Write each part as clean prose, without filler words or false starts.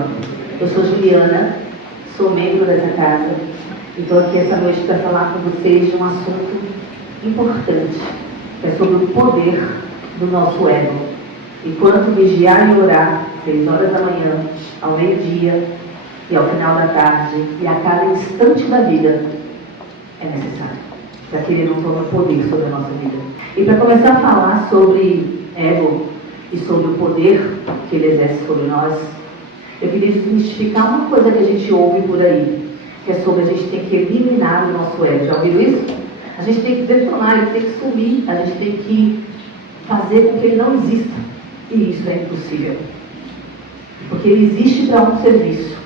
melhor. Eu sou Juliana, sou membro dessa casa e estou aqui essa noite para falar com vocês de um assunto importante, que é sobre o poder do nosso ego. Enquanto vigiar e orar, 6 horas da manhã, ao meio-dia e ao final da tarde e a cada instante da vida, é necessário, para que ele não tome poder sobre a nossa vida. E para começar a falar sobre ego e sobre o poder que ele exerce sobre nós, eu queria desmistificar uma coisa que a gente ouve por aí, que é sobre a gente ter que eliminar o nosso ego. Já ouviram isso? A gente tem que detonar, ele tem que sumir, a gente tem que fazer com que ele não exista. E isso é impossível. Porque ele existe para um serviço.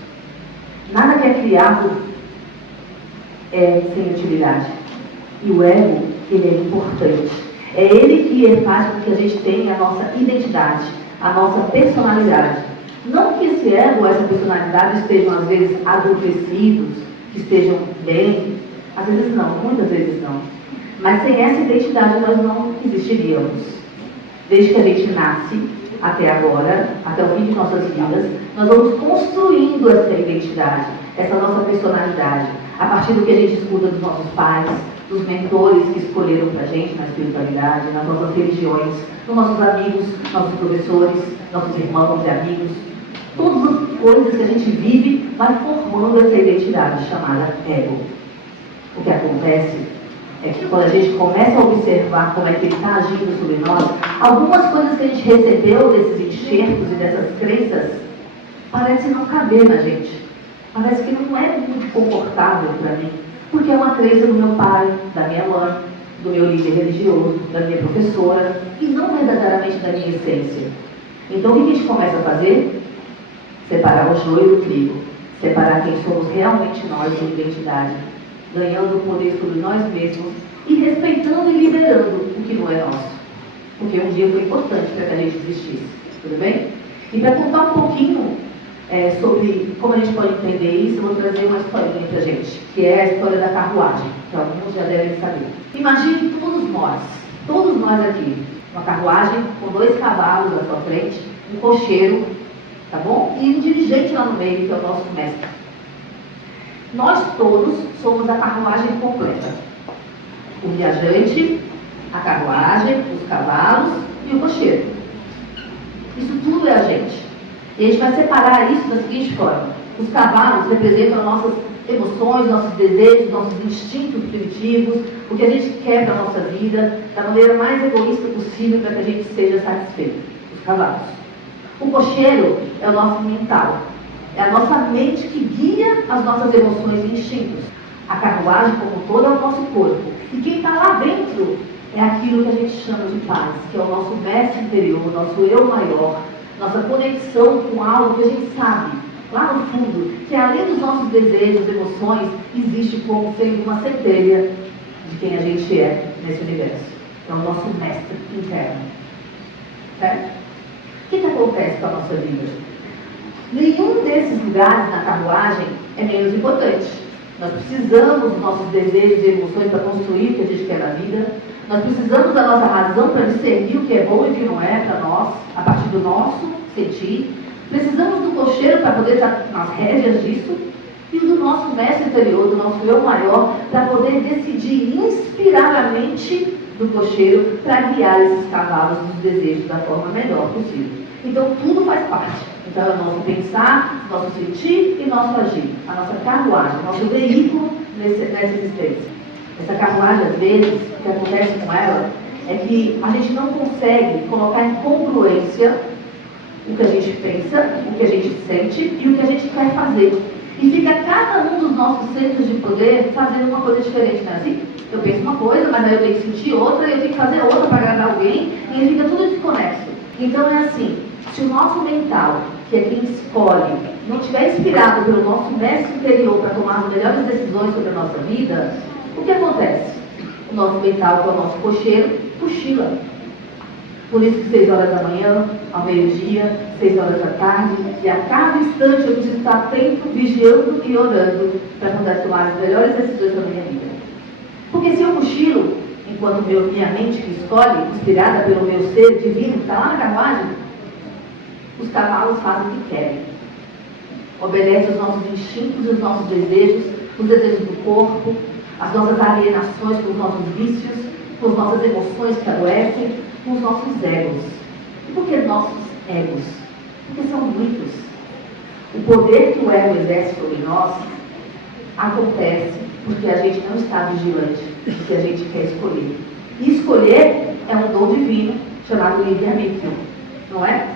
Nada que é criado é sem utilidade. E o ego, ele é importante. É ele que faz com que a gente tenha a nossa identidade, a nossa personalidade. Não que esse ego, essa personalidade estejam às vezes adormecidos, que estejam bem. Às vezes não, muitas vezes não. Mas sem essa identidade nós não existiríamos. Desde que a gente nasce até agora, até o fim de nossas vidas, nós vamos construindo essa identidade, essa nossa personalidade, a partir do que a gente escuta dos nossos pais, dos mentores que escolheram pra gente na espiritualidade, nas nossas religiões, nos nossos amigos, nossos professores, nossos irmãos e amigos. Todas as coisas que a gente vive vai formando essa identidade chamada ego. O que acontece é que quando a gente começa a observar como é que ele está agindo sobre nós, algumas coisas que a gente recebeu desses enxertos e dessas crenças parece não caber na gente. Parece que não é muito confortável para mim, porque é uma crença do meu pai, da minha mãe, do meu líder religioso, da minha professora, e não verdadeiramente da minha essência. Então o que a gente começa a fazer? Separar o joio do trigo, separar quem somos realmente nós de identidade, ganhando o poder sobre nós mesmos e respeitando e liberando o que não é nosso. Porque um dia foi importante para que a gente existisse. Tudo bem? E para contar um pouquinho sobre como a gente pode entender isso, eu vou trazer uma historinha para a gente, que é a história da carruagem, que alguns já devem saber. Imagine todos nós aqui, uma carruagem com 2 cavalos à sua frente, um cocheiro, tá bom? E um dirigente lá no meio, que é o nosso mestre. Nós todos somos a carruagem completa. O viajante, a carruagem, os cavalos e o cocheiro. Isso tudo é a gente. E a gente vai separar isso da seguinte forma. Os cavalos representam nossas emoções, nossos desejos, nossos instintos primitivos, o que a gente quer para a nossa vida, da maneira mais egoísta possível para que a gente seja satisfeito. Os cavalos. O cocheiro é o nosso mental. É a nossa mente que guia as nossas emoções e instintos. A carruagem, como todo, é o nosso corpo. E quem está lá dentro é aquilo que a gente chama de paz, que é o nosso mestre interior, o nosso eu maior, nossa conexão com algo que a gente sabe, lá no fundo, que além dos nossos desejos, emoções, existe como sendo uma centelha de quem a gente é nesse universo. É o nosso mestre interno. Certo? O que acontece com a nossa vida? Nenhum desses lugares na carruagem é menos importante. Nós precisamos dos nossos desejos e emoções para construir o que a gente quer na vida. Nós precisamos da nossa razão para discernir o que é bom e o que não é para nós, a partir do nosso sentir. Precisamos do cocheiro para poder estar nas rédeas disso. E do nosso mestre interior, do nosso eu maior, para poder decidir, inspirar a mente do cocheiro para guiar esses cavalos dos desejos da forma melhor possível. Então tudo faz parte. Então é o nosso pensar, nosso sentir e nosso agir. A nossa carruagem, nosso veículo nessa existência. Essa carruagem, às vezes, o que acontece com ela é que a gente não consegue colocar em congruência o que a gente pensa, o que a gente sente e o que a gente quer fazer. E fica cada um dos nossos centros de poder fazendo uma coisa diferente, não é assim? Eu penso uma coisa, mas aí eu tenho que sentir outra, e eu tenho que fazer outra para agradar alguém, e aí fica tudo desconexo. Então é assim, se o nosso mental, que é quem escolhe, não estiver inspirado pelo nosso mestre interior para tomar as melhores decisões sobre a nossa vida, o que acontece? O nosso mental, que é o nosso cocheiro, cochila. Por isso que 6 horas da manhã, ao meio-dia, 6 horas da tarde, e a cada instante eu preciso estar atento, vigiando e orando para poder tomar as melhores decisões da minha vida. Porque se eu cochilo, enquanto minha mente que escolhe, inspirada pelo meu ser divino que está lá na carruagem, os cavalos fazem o que querem. obedece aos nossos instintos e os nossos desejos, os desejos do corpo, as nossas alienações com os nossos vícios, com as nossas emoções que adoecem, com os nossos egos. E por que nossos egos? Porque são muitos. O poder que o ego exerce sobre nós acontece porque a gente não está vigilante do que a gente quer escolher. E escolher é um dom divino chamado livre-arbítrio, não é?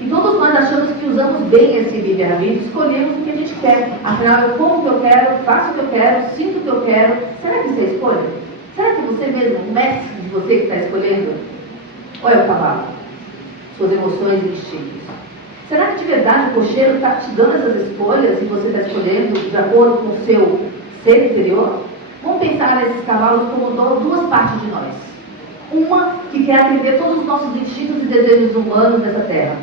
E todos nós achamos que usamos bem esse livre-arbítrio, escolhemos o que a gente quer. Afinal, eu como o que eu quero, faço o que eu quero, sinto o que eu quero. Será que isso é escolha? Será que você mesmo, o mestre de você que está escolhendo? Ou é o cavalo? Suas emoções e instintos. Será que de verdade o cocheiro está te dando essas escolhas e você está escolhendo de acordo com o seu ser interior? Vamos pensar nesses cavalos como duas partes de nós. Uma que quer atender todos os nossos instintos e desejos humanos dessa terra.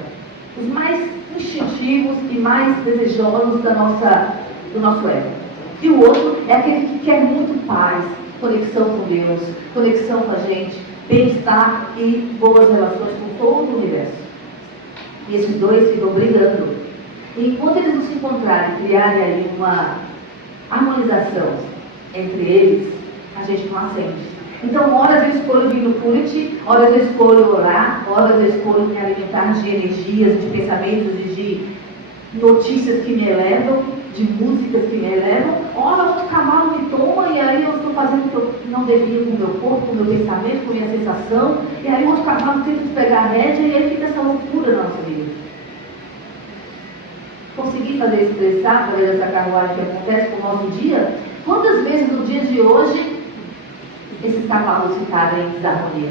Os mais instintivos e mais desejosos do nosso ego. E o outro é aquele que quer muito paz, conexão com Deus, conexão com a gente, bem-estar e boas relações com todo o universo. E esses dois ficam brigando. E enquanto eles não se encontrarem e criarem ali uma harmonização entre eles, a gente não acende. Então, horas eu escolho vir no Pulitz, horas eu escolho orar, horas eu escolho me alimentar de energias, de pensamentos, de notícias que me elevam, de músicas que me elevam. Horas o cavalo me toma e aí eu estou fazendo o que eu não devia com o meu corpo, com o meu pensamento, com a minha sensação. E aí o outro cavalo tenta pegar a rédea e aí fica essa loucura na nossa vida. Consegui fazer expressar através dessa carruagem que acontece com o nosso dia? Quantas vezes no dia de hoje esses cavalos ficaram em desarmonia?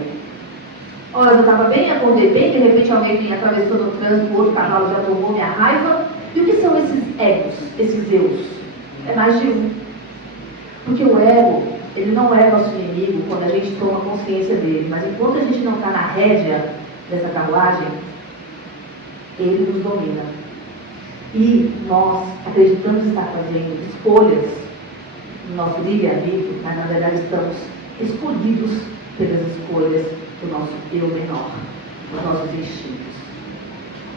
Ora, eu estava bem, acordei bem, de repente alguém me atravessou no trânsito, o outro cavalo já tomou minha raiva. E o que são esses egos, esses eus? É mais de um. Porque o ego, ele não é nosso inimigo quando a gente toma consciência dele, mas enquanto a gente não está na rédea dessa carruagem, ele nos domina. E nós acreditamos estar fazendo escolhas no nosso livre-arbítrio, mas na verdade estamos escolhidos pelas escolhas do nosso eu menor, dos nossos instintos.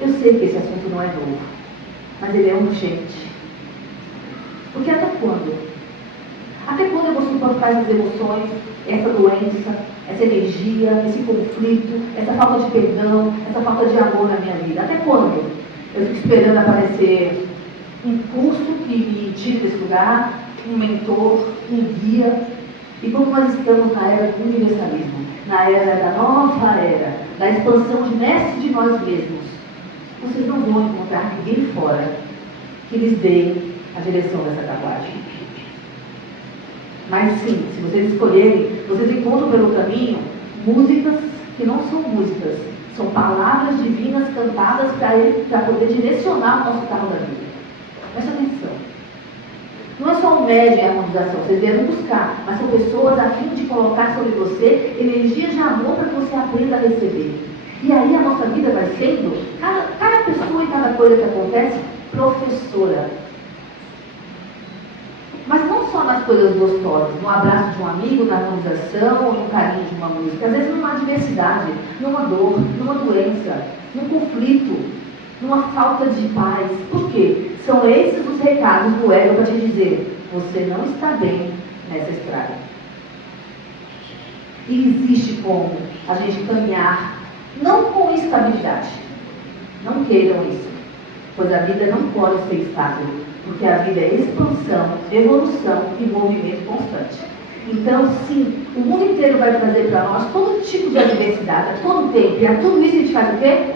Eu sei que esse assunto não é novo, mas ele é urgente. Porque até quando? Até quando eu vou suportar essas emoções, essa doença, essa energia, esse conflito, essa falta de perdão, essa falta de amor na minha vida? Até quando? Eu fico esperando aparecer um curso que me tire desse lugar, um mentor, um guia. E como nós estamos na era do universalismo, na era da nova era, da expansão de mestre de nós mesmos, vocês não vão encontrar ninguém fora que lhes dê a direção dessa carruagem. Mas sim, se vocês escolherem, vocês encontram pelo caminho músicas que não são músicas, são palavras divinas cantadas para poder direcionar o nosso carro da vida. Presta atenção. Não é só um médium em harmonização, vocês vieram buscar, mas são pessoas a fim de colocar sobre você energia de amor para que você aprenda a receber. E aí a nossa vida vai sendo, cada pessoa e cada coisa que acontece, professora. Mas não só nas coisas gostosas, no abraço de um amigo, na harmonização, ou no carinho de uma música. Às vezes numa adversidade, numa dor, numa doença, num conflito, numa falta de paz. Por quê? São esses os recados do ego para te dizer, você não está bem nessa estrada. E existe como a gente caminhar, não com estabilidade. Não queiram isso, pois a vida não pode ser estável, porque a vida é expansão, evolução e movimento constante. Então, sim, o mundo inteiro vai trazer para nós todo tipo de adversidade, a todo tempo. E a tudo isso a gente faz o quê?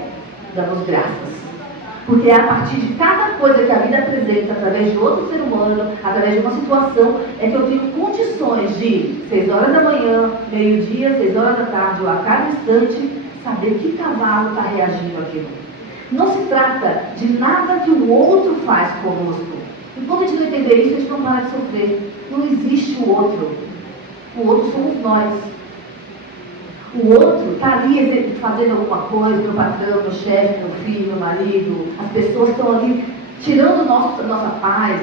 Damos graças. Porque é a partir de cada coisa que a vida apresenta, através de outro ser humano, através de uma situação, é que eu tenho condições de, 6 horas da manhã, meio-dia, 6 horas da tarde, ou a cada instante, saber que cavalo está reagindo àquilo. Não se trata de nada que o outro faz conosco. Enquanto a gente não entender isso, a gente não para de sofrer. Não existe o outro. O outro somos nós. O outro está ali fazendo alguma coisa, meu patrão, meu chefe, meu filho, meu marido. As pessoas estão ali tirando nossa paz,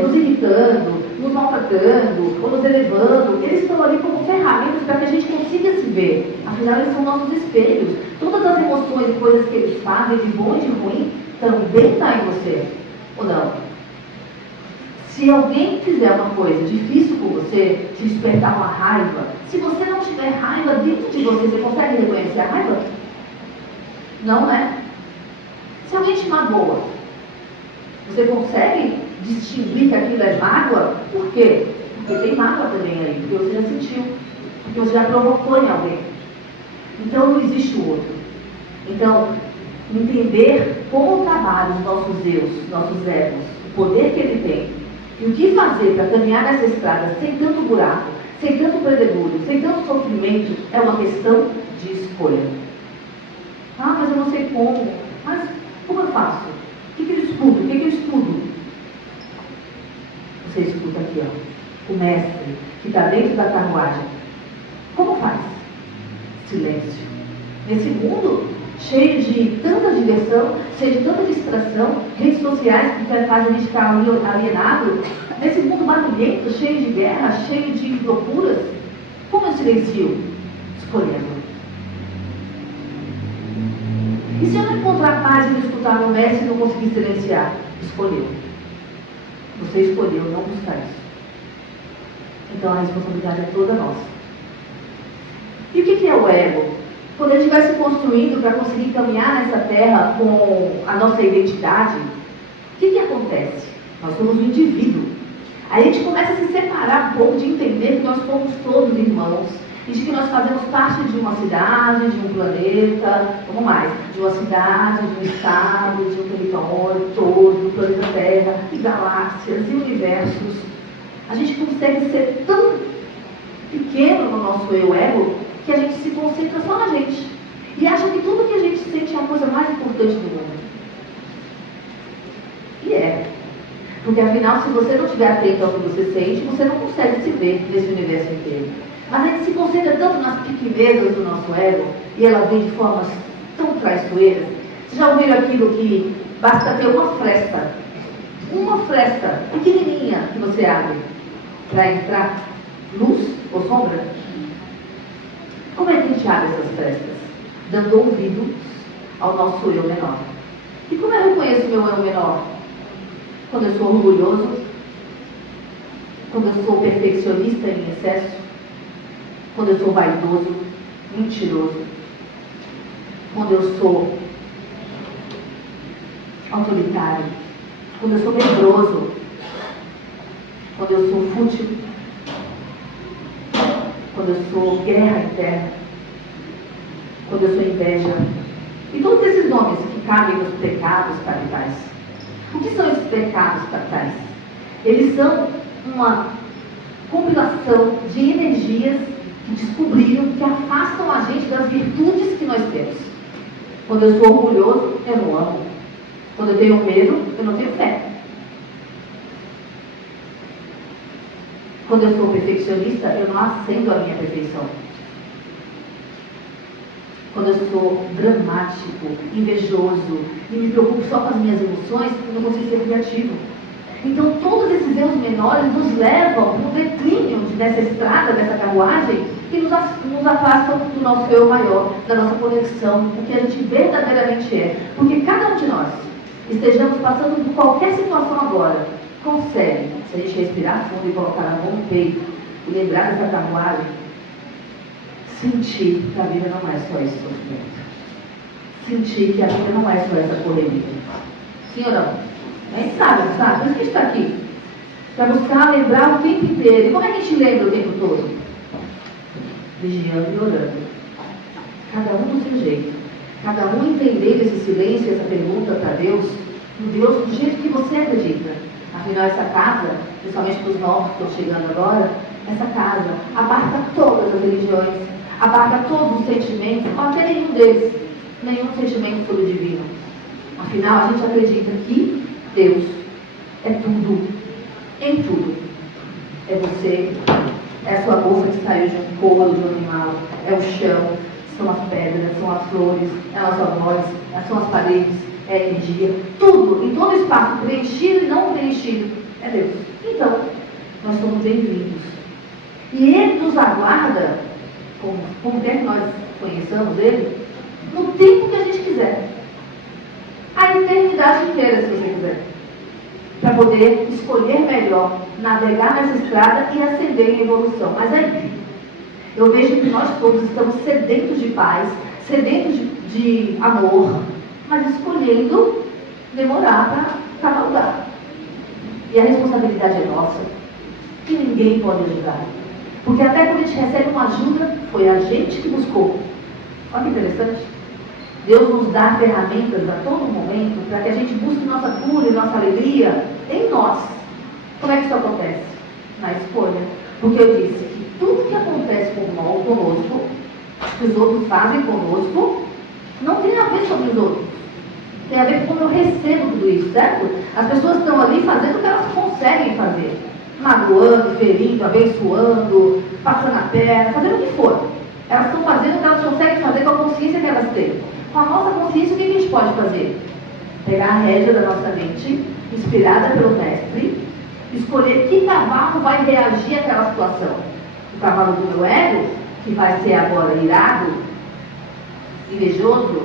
nos irritando, nos maltratando, ou nos elevando. Eles estão ali como ferramentas para que a gente consiga se ver. Afinal, eles são nossos espelhos. Todas as emoções e coisas que eles fazem, de bom e de ruim, também estão em você. Ou não? Se alguém fizer uma coisa difícil com você, te despertar uma raiva, se você não tiver raiva dentro de você, você consegue reconhecer a raiva? Não, né? Se alguém te magoa, você consegue distinguir que aquilo é mágoa? Por quê? Porque tem mágoa também aí, porque você já sentiu, porque você já provocou em alguém. Então não existe o outro. Então, entender como trabalham os nossos eus, nossos egos, o poder que ele tem, e o que fazer para caminhar nessa estrada sem tanto buraco, sem tanto pedregulho, sem tanto sofrimento, é uma questão de escolha. Ah, mas eu não sei como. Mas como eu faço? O que eu escuto? O que eu estudo? Você escuta aqui, ó, o mestre que está dentro da carruagem. Como faz? Silêncio. Nesse mundo cheio de tanta diversão, cheio de tanta distração, redes sociais que fazem a gente ficar alienado, nesse mundo barulhento, cheio de guerra, cheio de loucuras, como eu silencio? Escolhendo. E se eu não encontrar paz e não escutar meu mestre e não conseguir silenciar? Escolheu. Você escolheu não buscar isso. Então a responsabilidade é toda nossa. E o que é o ego? Quando a gente vai se construindo para conseguir caminhar nessa terra com a nossa identidade, o que acontece? Nós somos um indivíduo. Aí a gente começa a se separar um pouco de entender que nós somos todos irmãos e de que nós fazemos parte de uma cidade, de um planeta, como mais, de uma cidade, de um estado, de um território todo, do planeta Terra, e galáxias, e universos. A gente consegue ser tão pequeno no nosso eu ego que a gente se concentra só na gente e acha que tudo que a gente sente é a coisa mais importante do mundo. E é. Porque afinal, se você não estiver atento ao que você sente, você não consegue se ver nesse universo inteiro. Mas a gente se concentra tanto nas pequenezas do nosso ego, e ela vem de formas tão traiçoeiras. Vocês já ouviram aquilo que basta ter uma fresta pequenininha que você abre para entrar luz ou sombra? Como é que a gente abre essas frestas? Dando ouvido ao nosso eu menor. E como eu reconheço o meu eu menor? Quando eu sou orgulhoso, quando eu sou perfeccionista em excesso, quando eu sou vaidoso, mentiroso, quando eu sou autoritário, quando eu sou medroso, quando eu sou fútil, quando eu sou guerra interna, quando eu sou inveja, e todos esses nomes que cabem nos pecados capitais. O que são esses pecados capitais? Eles são uma compilação de energias que descobriram que afastam a gente das virtudes que nós temos. Quando eu sou orgulhoso, eu não amo. Quando eu tenho medo, eu não tenho fé. Quando eu sou perfeccionista, eu não acendo a minha perfeição. Quando eu sou dramático, invejoso e me preocupo só com as minhas emoções, eu não consigo ser criativo. Então, todos esses erros menores nos levam para um declínio dessa estrada, dessa carruagem, que nos afastam do nosso eu maior, da nossa conexão, do que a gente verdadeiramente é. Porque cada um de nós, estejamos passando por qualquer situação agora, consegue, se a gente respirar fundo e colocar a mão no peito e lembrar dessa carruagem, sentir que a vida não é só esse sofrimento. Sentir que a vida não é só essa correria. Sim ou não? A gente sabe? Por isso que a gente está aqui. Para buscar lembrar o tempo inteiro. E como é que a gente lembra o tempo todo? Vigiando e orando. Cada um do seu jeito. Cada um entendendo esse silêncio, essa pergunta para Deus, do jeito que você acredita. Afinal, essa casa, principalmente para os novos que estão chegando agora, essa casa abarca todas as religiões, abarca todos os sentimentos, até nenhum deles, nenhum sentimento sobre o divino. Afinal, a gente acredita que Deus é tudo, em tudo. É você, é a sua bolsa que saiu de um couro de um animal, é o chão, são as pedras, são as flores, é a nossa voz, são as paredes, é a energia, tudo, em todo o espaço, preenchido e não preenchido, é Deus. Então, nós somos bem-vindos. E Ele nos aguarda, como quer que nós conheçamos Ele, no tempo que a gente quiser. A eternidade inteira, se você quiser. poder escolher melhor, navegar nessa estrada e ascender em evolução. Mas aí, eu vejo que nós todos estamos sedentos de paz, sedentos de amor, mas escolhendo demorar para cavalgar. E a responsabilidade é nossa, que ninguém pode ajudar. Porque até quando a gente recebe uma ajuda, foi a gente que buscou. Olha que interessante. Deus nos dá ferramentas a todo momento para que a gente busque nossa cura e nossa alegria em nós. Como é que isso acontece? Na escolha. Porque eu disse que tudo que acontece conosco, que os outros fazem conosco, não tem a ver sobre os outros. Tem a ver com como eu recebo tudo isso, certo? As pessoas estão ali fazendo o que elas conseguem fazer. Magoando, ferindo, abençoando, passando a perna, fazendo o que for. Elas estão fazendo o que elas conseguem fazer com a consciência que elas têm. Com a nossa consciência, o que a gente pode fazer? Pegar a rédea da nossa mente, inspirada pelo mestre, escolher que cavalo vai reagir àquela situação. O cavalo do meu ego, que vai ser agora irado, invejoso,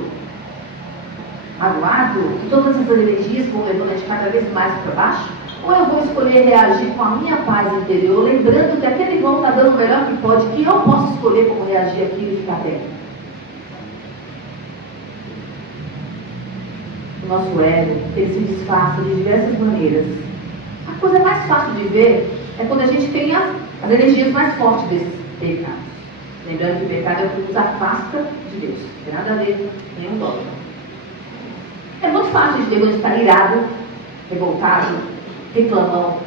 magoado, e todas essas energias vão levando a gente cada vez mais para baixo? Ou eu vou escolher reagir com a minha paz interior, lembrando que aquele irmão está dando o melhor que pode, que eu posso escolher como reagir aquilo e ficar bem? O nosso ego, ele se disfarça de diversas maneiras. A coisa mais fácil de ver é quando a gente tem as energias mais fortes desses pecados. Lembrando que o pecado é o que nos afasta de Deus. Não tem nada a ver com nenhum dogma. É muito fácil de ver quando a gente está irado, revoltado, reclamando.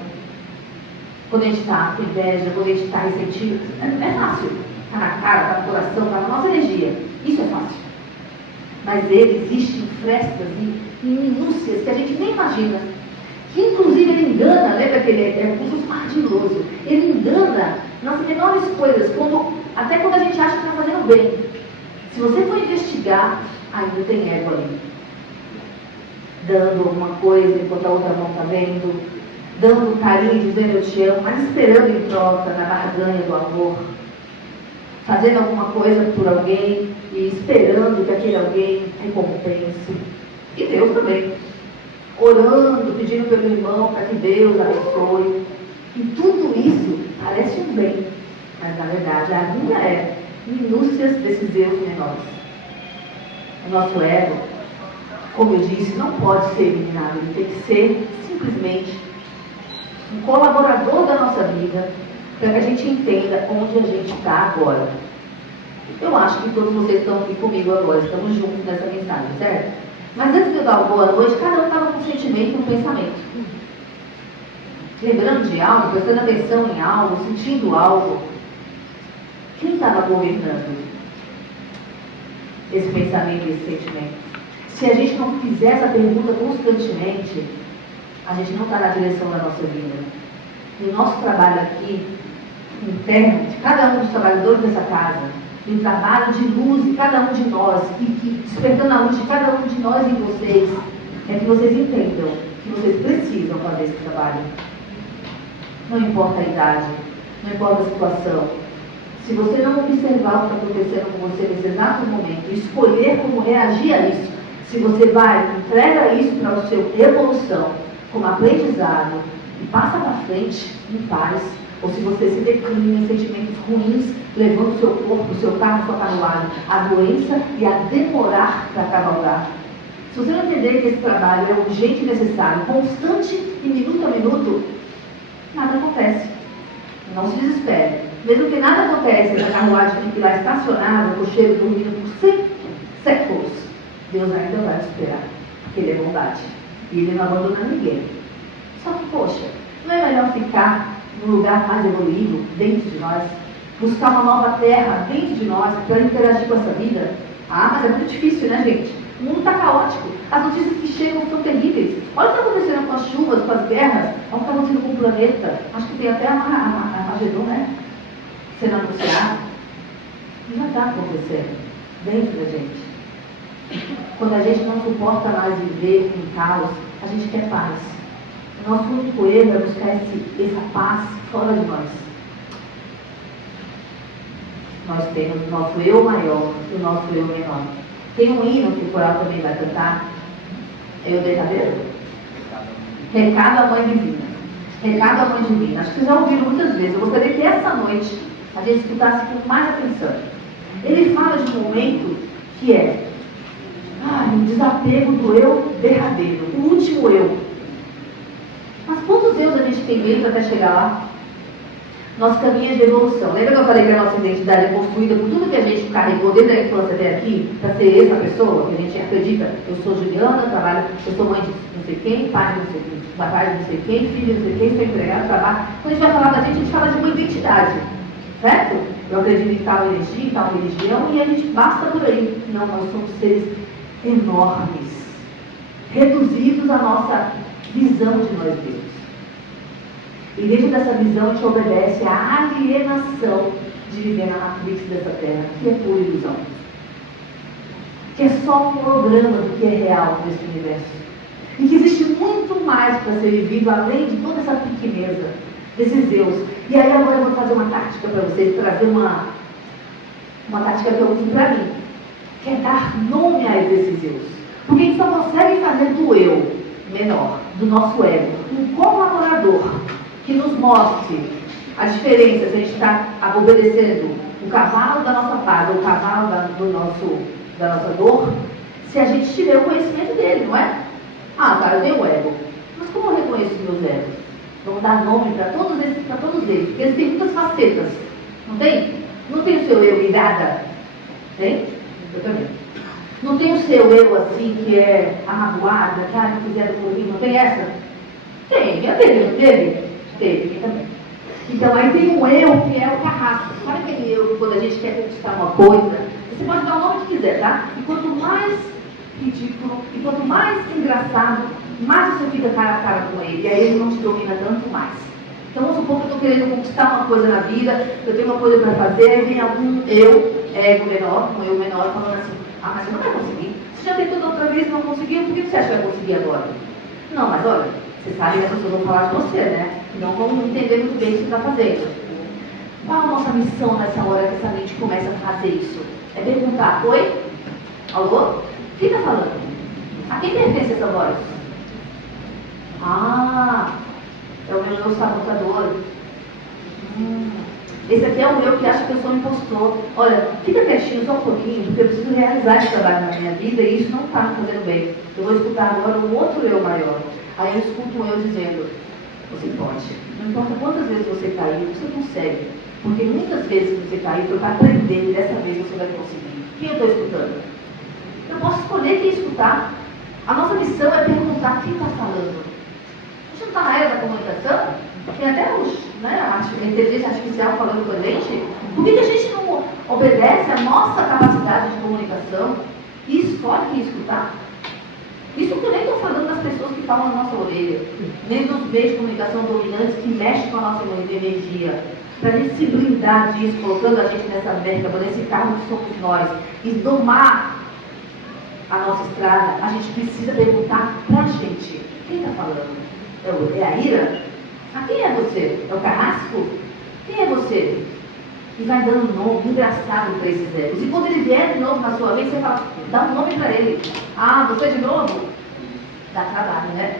Quando a gente está com inveja, quando a gente está ressentido. É fácil. Está na cara, está no coração, está na nossa energia. Isso é fácil. Mas ele existe em frestas e minúcias que a gente nem imagina. Que inclusive ele engana, lembra que ele é como se fosse ardiloso. Ele engana nas menores coisas, até quando a gente acha que está fazendo bem. Se você for investigar, ainda tem ego ali. Dando alguma coisa enquanto a outra mão está vendo, dando carinho, dizendo eu te amo, mas esperando em troca, na barganha do amor, fazendo alguma coisa por alguém e esperando que aquele alguém recompense. E Deus também. Orando, pedindo pelo irmão para que Deus abençoe. E tudo isso parece um bem, mas na verdade a minha é minúcias desses erros menores. O nosso ego, como eu disse, não pode ser eliminado, ele tem que ser simplesmente um colaborador da nossa vida para que a gente entenda onde a gente está agora. Eu acho que todos vocês estão aqui comigo agora, estamos juntos nessa mensagem, certo? Mas antes de eu dar uma boa noite, cada um estava com um sentimento, um pensamento. Lembrando de algo, prestando atenção em algo, sentindo algo. Quem estava governando esse pensamento e esse sentimento? Se a gente não fizer essa pergunta constantemente, a gente não está na direção da nossa vida. E o nosso trabalho aqui, interno, de cada um dos trabalhadores dessa casa, e o trabalho de luz de cada um de nós, e despertando a luz de cada um de nós em vocês, é que vocês entendam que vocês precisam fazer esse trabalho. Não importa a idade, não importa a situação. Se você não observar o que está acontecendo com você nesse exato momento, e escolher como reagir a isso, se você vai, entrega isso para a sua evolução, como aprendizado, e passa para frente em paz, ou se você se declina em sentimentos ruins, levando o seu corpo, o seu carro, sua carruagem, a doença e a demorar para cavalgar. Se você não entender que esse trabalho é urgente e necessário, constante e minuto a minuto, nada acontece. Não se desespere. Mesmo que nada acontece, a carruagem fique lá estacionada, o cocheiro dormindo por 100 séculos, Deus ainda vai esperar, porque Ele é bondade. E Ele não abandona ninguém. Só que, poxa, não é melhor ficar num lugar mais evoluído dentro de nós? Buscar uma nova terra dentro de nós para interagir com essa vida? Ah, mas é muito difícil, né, gente? O mundo está caótico. As notícias que chegam são terríveis. Olha o que está acontecendo com as chuvas, com as guerras. Olha o que está acontecendo com o planeta. Acho que tem até a Armagedon, né? Sendo anunciado. Já está acontecendo dentro da gente. Quando a gente não suporta mais viver em caos, a gente quer paz. O nosso único erro é buscar essa paz fora de nós. Nós temos o nosso eu maior e o nosso eu menor. Tem um hino que o coral também vai cantar. É o derradeiro? Recado à Mãe Divina. Recado à Mãe Divina. Acho que vocês já ouviram muitas vezes. Eu gostaria que essa noite a gente escutasse com mais atenção. Ele fala de um momento que é o desapego do eu derradeiro, o último eu. Mas quantos eus a gente tem mesmo até chegar lá? Nosso caminho é de evolução. Lembra que eu falei que a nossa identidade é construída por tudo que a gente carregou desde a infância até aqui, para ser essa pessoa que a gente acredita? Eu sou Juliana, eu sou mãe de não sei quem, pai de não sei quem, papai de não sei quem, filho de não sei quem, sou empregado, trabalho. Quando a gente vai falar da gente fala de uma identidade, certo? Eu acredito em tal energia, em tal religião, e a gente basta por aí. Não, nós somos seres enormes, reduzidos à nossa visão de nós mesmos. E dentro dessa visão a gente obedece à alienação de viver na matriz dessa terra, que é pura ilusão. Que é só um programa do que é real nesse universo. E que existe muito mais para ser vivido além de toda essa pequeneza desses Deus. E aí agora eu vou fazer uma tática para vocês, trazer uma tática que eu uso para mim, que é dar nome a esses Deus. Porque a gente só consegue fazer do eu menor, do nosso ego, um colaborador que nos mostre a diferença se a gente está obedecendo o cavalo da nossa paz ou o cavalo da nossa dor, se a gente tiver o conhecimento dele, não é? Eu tenho o ego. Mas como eu reconheço os meus egos? Vamos dar nome para todos eles, porque eles têm muitas facetas, não tem? Não tem o seu eu irada? Tem? Eu também. Não tem o seu eu assim, que é amagoada, que não fizeram por mim, não tem essa? Tem, eu teve. Teve também. Então aí tem um eu que é o carrasco. Sabe aquele eu que quando a gente quer conquistar uma coisa, você pode dar o nome que quiser, tá? E quanto mais ridículo, e quanto mais engraçado, mais você fica cara a cara com ele. E aí ele não te domina tanto mais. Então vamos supor que eu estou querendo conquistar uma coisa na vida, eu tenho uma coisa para fazer, aí vem algum ego menor, um eu menor, falando assim, mas você não vai conseguir. Você já tentou outra vez e não conseguiu, por que você acha que vai conseguir agora? Não, mas olha, você sabe que as pessoas vão falar de você, né? Não vão entender muito bem o que você está fazendo. Qual a nossa missão nessa hora que essa mente começa a fazer isso? É perguntar, oi? Alô? Quem está falando? A quem pertence essa voz? É o meu eu sabotador. Esse aqui é o eu que acha que eu sou um impostor. Olha, fica quietinho só um pouquinho, porque eu preciso realizar esse trabalho na minha vida e isso não está me fazendo bem. Eu vou escutar agora um outro eu maior. Aí eu escuto um eu dizendo, você pode. Não importa quantas vezes você caiu, você consegue. Porque muitas vezes que você caiu foi para aprender e dessa vez você vai conseguir. Quem eu estou escutando? Eu posso escolher quem escutar. A nossa missão é perguntar quem está falando. A gente não está na era da comunicação? Tem até a inteligência artificial falando com a gente. Por que a gente não obedece à nossa capacidade de comunicação e escolhe quem escutar? Isso que eu nem estou falando das pessoas que falam na nossa orelha, nem dos meios de comunicação dominantes que mexem com a nossa energia. Para a gente se blindar disso, colocando a gente nessa merda, nesse carro que somos nós, e domar a nossa estrada, a gente precisa perguntar para a gente, quem está falando? É a ira? Quem é você? É o carrasco? Quem é você? E vai dando um nome engraçado para esses egos. E quando ele vier de novo na sua vez, você fala, dá um nome para ele. Você de novo? Dá trabalho, né?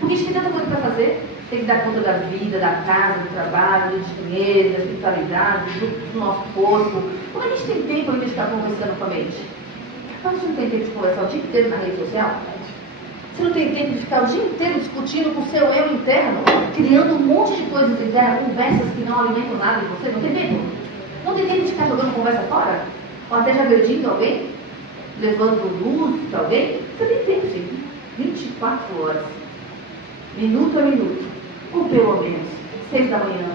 Porque a gente tem tanta coisa para fazer. Tem que dar conta da vida, da casa, do trabalho, do dinheiro, da espiritualidade, do nosso corpo. Como a gente tem tempo ainda de ficar conversando com a mente? Você não tem tempo de conversar o dia inteiro na rede social? Você não tem tempo de ficar o dia inteiro discutindo com o seu eu interno, criando um monte de coisas internas, conversas que não alimentam nada em você? Não tem tempo? Não tem tempo de ficar jogando conversa fora? Ou até já agredindo alguém? Levando luz para alguém? Você tem tempo, sim. 24 horas. Minuto a minuto. Ou pelo menos 6 da manhã,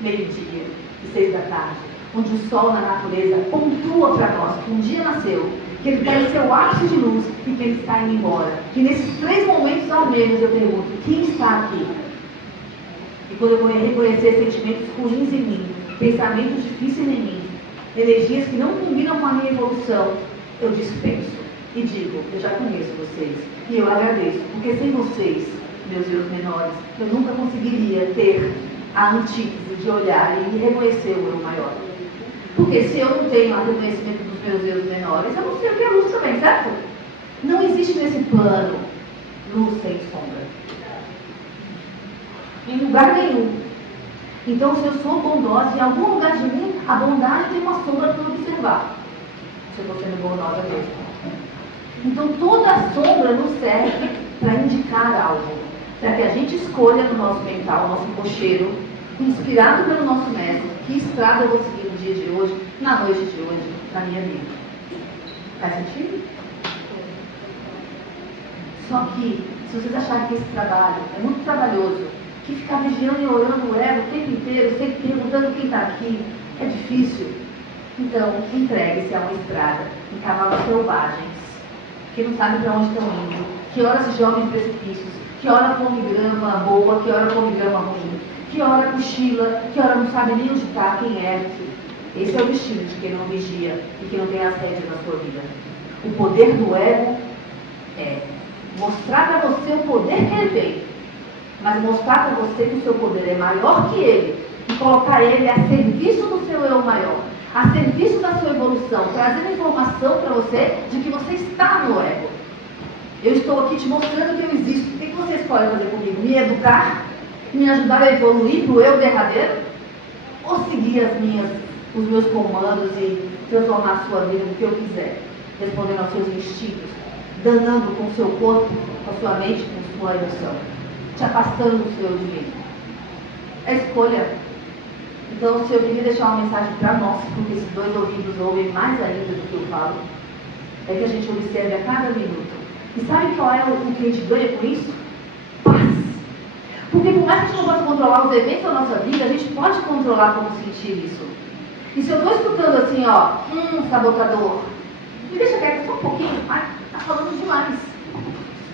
meio-dia e 6 da tarde. Onde o sol na natureza pontua para nós que um dia nasceu, que ele está em seu ápice de luz e que ele está indo embora. E nesses 3 momentos ao menos eu pergunto, quem está aqui? E quando eu vou reconhecer sentimentos ruins em mim, pensamentos difíceis em mim, energias que não combinam com a minha evolução, eu dispenso e digo, eu já conheço vocês e eu agradeço, porque sem vocês, meus eus menores, eu nunca conseguiria ter a antítese de olhar e reconhecer o eu maior. Porque se eu não tenho o reconhecimento dos meus eus menores, eu não sei o que é luz também, certo? Não existe nesse plano luz sem sombra. em lugar nenhum. Então, se eu sou bondosa, em algum lugar de mim, a bondade tem uma sombra para observar. Se eu estou sendo bondosa mesmo. Então, toda a sombra nos serve para indicar algo. Para que a gente escolha no nosso mental, no nosso cocheiro, inspirado pelo nosso mestre, que estrada eu vou seguir no dia de hoje, na noite de hoje, na minha vida. Faz sentido? Só que, se vocês acharem que esse trabalho é muito trabalhoso, que ficar vigiando e orando o ego o tempo inteiro, sempre perguntando quem está aqui, é difícil, então entregue-se a uma estrada em cavalos selvagens, que não sabem para onde estão indo, que hora se jogam em precipícios, que hora come grama boa, que hora come grama ruim, que hora cochila, que hora não sabe nem onde está, quem é. Esse é o destino de quem não vigia e que não tem as rédeas na sua vida. O poder do ego é mostrar para você o poder que ele tem, mas mostrar para você que o seu poder é maior que ele e colocar ele a serviço do seu eu maior, a serviço da sua evolução, trazendo informação para você de que você está no ego. Eu estou aqui te mostrando que eu existo. O que você escolhe fazer comigo? Me educar? Me ajudar a evoluir para o eu derradeiro? Ou seguir os meus comandos e transformar a sua vida no que eu quiser, respondendo aos seus instintos, danando com o seu corpo, com a sua mente, com sua emoção, te afastando do seu divino? É escolha. Então, se eu queria deixar uma mensagem para nós, porque esses dois ouvidos ouvem mais ainda do que eu falo, é que a gente observe a cada minuto. E sabe qual é o que a gente ganha com isso? Paz. Porque por mais que a gente não possa controlar os eventos da nossa vida, a gente pode controlar como sentir isso. E se eu estou escutando assim, ó, sabotador, me deixa quieto só um pouquinho, ai, tá falando demais.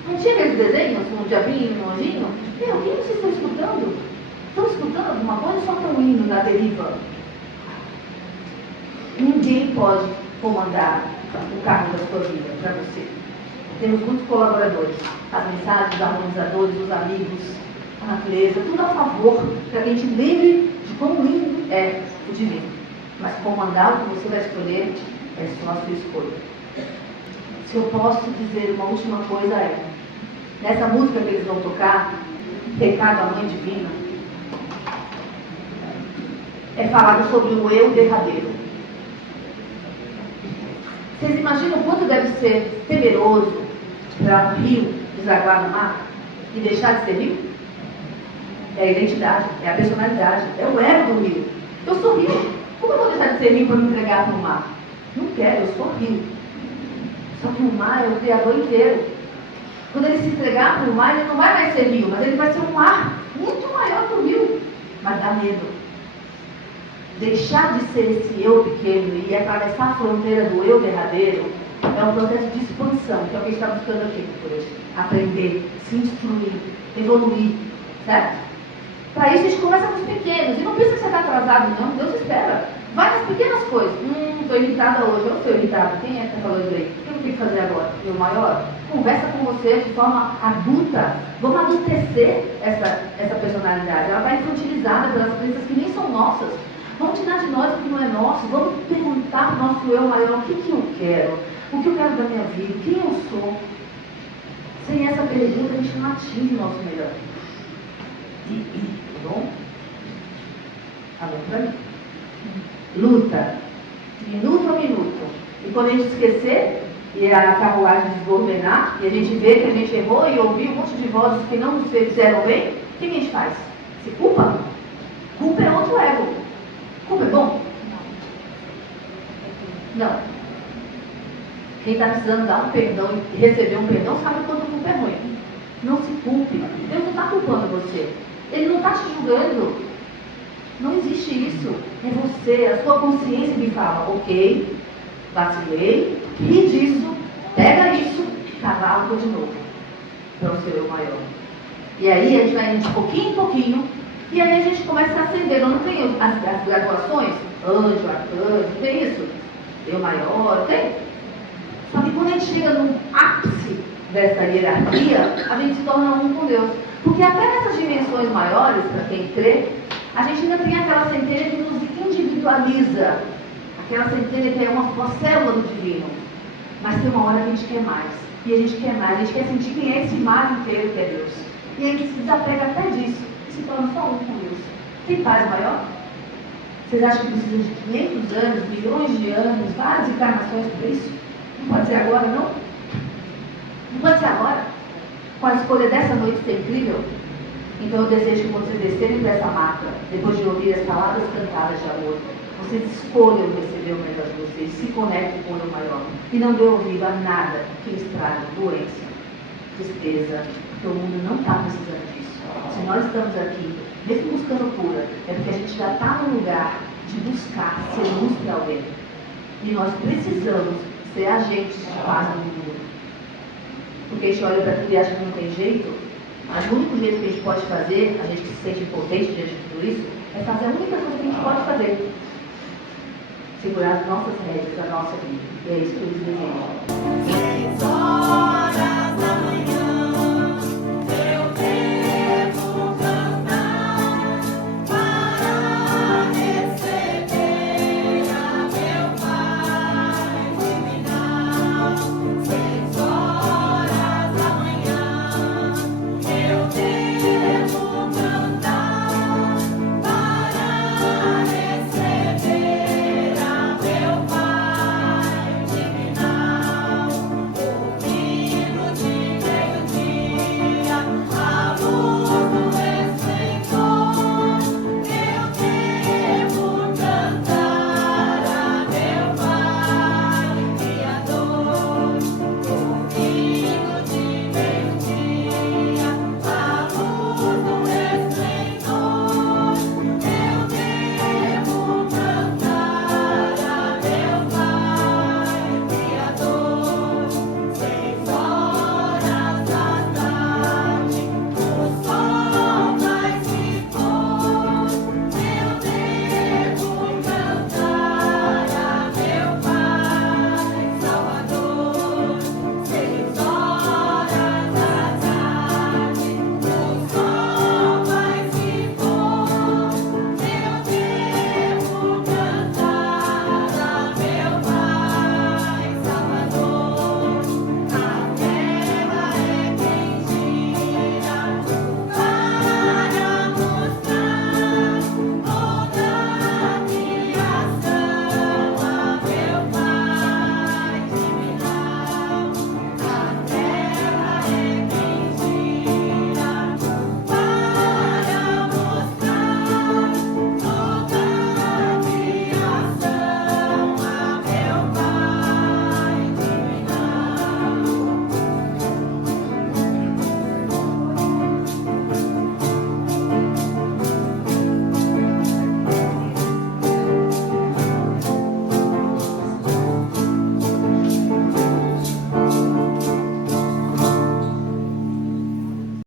Não tinha aqueles desenhos, um diabinho e um anjinho? Meu, o que vocês estão escutando? Estão escutando alguma coisa ou só estão indo na deriva? Ninguém pode comandar o carro da sua vida para você. Temos muitos colaboradores, as mensagens, os harmonizadores, os amigos, a natureza, tudo a favor, para que a gente lembre de quão lindo é o divino. Mas comandar o que você vai escolher é só a sua escolha. Se eu posso dizer uma última coisa é, nessa música que eles vão tocar, Pecado à Mãe Divina, é falado sobre o eu derradeiro. Vocês imaginam o quanto deve ser temeroso para um rio desaguar no mar e deixar de ser rio? É a identidade, é a personalidade, é o ego do rio. Eu sou rio. Como eu vou deixar de ser rio para me entregar no mar? Não quero, eu sou rio. Só que o mar é o Criador inteiro. Quando ele se entregar para o mar, ele não vai mais ser rio, mas ele vai ser um mar muito maior que o rio. Mas dá medo. Deixar de ser esse eu pequeno e atravessar a fronteira do eu derradeiro é um processo de expansão, que é o que a gente está buscando aqui por hoje. Aprender, se instruir, evoluir, certo? Para isso a gente começa com os pequenos. E não pensa que você está atrasado, não. Deus espera. Vai nas pequenas coisas. Estou irritada hoje. Eu estou irritada. Quem é que está falando aí? O que eu tenho que fazer agora? Meu maior? Conversa com você de forma adulta. Vamos adultecer essa personalidade. Ela está infantilizada pelas crenças que nem são nossas. Vamos tirar de nós o que não é nosso. Vamos perguntar para o nosso eu maior o que eu quero. O que eu quero da minha vida. Quem eu sou. Sem essa pergunta a gente não atinge o nosso melhor. Tá bom? Tá bom pra mim? Luta. Minuto a minuto. E quando a gente esquecer e a carruagem desgovernar, e a gente vê que a gente errou e ouviu um monte de vozes que não nos fizeram bem, o que a gente faz? Se culpa? Culpa é outro ego. Culpa é bom? Não. Quem está precisando dar um perdão e receber um perdão sabe quando a culpa é ruim. Não se culpe. Deus não está culpando você. Ele não está te julgando. Não existe isso. É você, a sua consciência que fala, ok, vacilei, ri disso, pega isso, cavalga de novo. Para o seu eu maior. E aí a gente vai indo de pouquinho em pouquinho, e aí a gente começa a acender. Não tem as graduações? Anjo, arcanjo, tem isso? Eu maior, tem? Só que quando a gente chega no ápice dessa hierarquia, a gente se torna um com Deus. Porque até nessas dimensões maiores, para quem crê, a gente ainda tem aquela centelha que nos individualiza. Aquela centelha que é uma célula do divino. Mas tem uma hora que a gente quer mais. E a gente quer mais. A gente quer sentir quem é esse mar inteiro que é Deus. E a gente se desapega até disso. e se torna só um com Deus. Tem paz maior? Vocês acham que precisa de 500 anos, milhões de anos, várias encarnações para isso? Não pode ser agora, não? Não pode ser agora? Com a escolha dessa noite ser incrível? Então eu desejo que vocês descerem dessa maca, depois de ouvir as palavras cantadas de amor, vocês escolham receber o melhor de vocês, se conectem com o maior e não dê ouvido a nada que lhes traga doença, tristeza, porque o mundo não está precisando disso. Se nós estamos aqui, mesmo buscando cura, é porque a gente já está no lugar de buscar ser luz para alguém. E nós precisamos ser agentes de paz no mundo. Porque a gente olha para tudo e acha que não tem jeito. Mas o único jeito que a gente pode fazer, a gente que se sente impotente diante de tudo isso, é fazer a única coisa que a gente pode fazer. Segurar as nossas rédeas, a nossa vida. E é isso que eu lhes desejo.